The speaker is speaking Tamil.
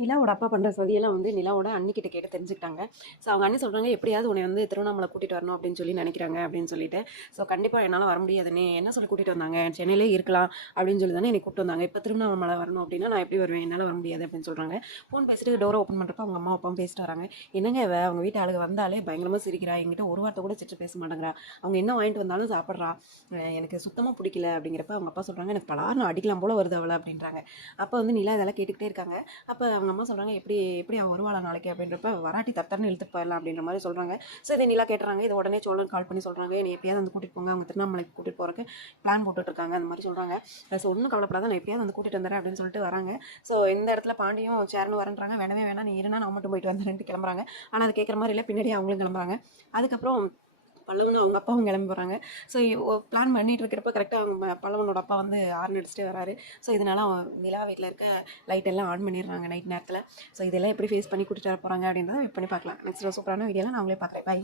நிலாவோட அப்பா பண்ணுற சதியெல்லாம் வந்து நிலாவோட அண்ணிக்கிட்ட கேட்டு தெரிஞ்சுக்கிட்டாங்க. ஸோ அவங்க அண்ணி சொல்கிறாங்க, எப்படியாவது உன்னை வந்து திருவண்ணாமலை கூட்டிகிட்டு வரணும் அப்படின்னு சொல்லி நினைக்கிறாங்க அப்படின்னு சொல்லிட்டு. ஸோ கண்டிப்பாக என்னால் வர முடியாது, நீ என்ன சொல்லி கூட்டிகிட்டு வந்தாங்க, சென்னையிலே இருக்கலாம் அப்படின்னு சொல்லி தானே என்னை கூப்பிட்டு வந்தாங்க. இப்போ திருவண்ணாமலை வரணும் அப்படின்னா நான் எப்படி வருவேன், என்னால் வர முடியாது அப்படின்னு சொல்கிறாங்க. ஃபோன் பேசிட்டு டோரை ஓப்பன் பண்ணுறப்ப அவங்க அம்மா அப்பாவும் பேசிட்டு வராங்க. என்னங்க அவங்க வீட்டு ஆளுங்க வந்தாலே பயங்கரமாக சிரிக்கிறா, என்கிட்ட ஒரு வார்த்தை கூட சிரிச்சு பேச மாட்டேங்கிறா, அவங்க என்ன வாங்கிட்டு வந்தாலும் சாப்பிட்றா, எனக்கு சுத்தமாக பிடிக்கல அப்படிங்கிறப்ப அவங்க அப்பா சொல்கிறாங்க, எனக்கு பலார்னு அடிக்கலாம் போல வருது அவளை அப்படின்றாங்க. அப்போ வந்து நிலா இதெல்லாம் கேட்டுக்கிட்டே இருக்காங்க. அப்போ அவங்க அம்மா சொல்கிறாங்க, எப்படி அவள் வருவாளா நாளைக்கு அப்படின்றப்ப, வராட்டி தத்தரன்னு இழுத்துட்டு போயிடலாம் அப்படின்ற மாதிரி சொல்கிறாங்க. ஸோ இதை நிலா கேட்டுறாங்க. இது உடனே சோழன் கால் பண்ணி சொல்கிறாங்க, நீ எப்பயாவது வந்து கூட்டிகிட்டு போங்க, அவங்க திருவண்ணாமலைக்கு கூட்டிகிட்டு போகிறக்கு பிளான் போட்டுட்ருக்காங்க அந்த மாதிரி சொல்கிறாங்க. ஸோ ஒன்றும் கவலைப்படாத, நான் எப்பயாவது வந்து கூட்டிகிட்டு வந்துடுறேன் அப்படின்னு சொல்லிட்டு வராங்க. ஸோ இந்த இடத்துல பாண்டியும் சேரணும் வரன்றாங்க. வேணவே வேணாம், நீ இருனா நான் மட்டும் போயிட்டு வந்துடுறேன்ட்டு கிளம்புறாங்க. ஆனால் அது கேட்குற மாதிரி இல்லை, பின்னாடி அவங்களும் கிளம்புறாங்க. அதுக்கப்புறம் பல்லவனும் அவங்க அப்பாவும் கிளம்பி போகிறாங்க. ஸோ பிளான் பண்ணிட்டு இருக்கிறப்ப கரெக்டாக அவங்க பல்லவனோட அப்பா வந்து ஹார்ன் அடிச்சுட்டே வராரு. ஸோ இதனால் அவன் நிலா வீட்டில் இருக்க லைட் எல்லாம் ஆன் பண்ணிடுறாங்க நைட் நேரத்தில். ஸோ இதெல்லாம் எப்படி ஃபேஸ் பண்ணி கூட்டிகிட்டு வர போகிறாங்க அப்படின்றத வெயிட் பண்ணி பார்க்கலாம். நெக்ஸ்ட் சூப்பரான வீடியோலாம் நான் அவங்களே பார்க்குறேன். பை.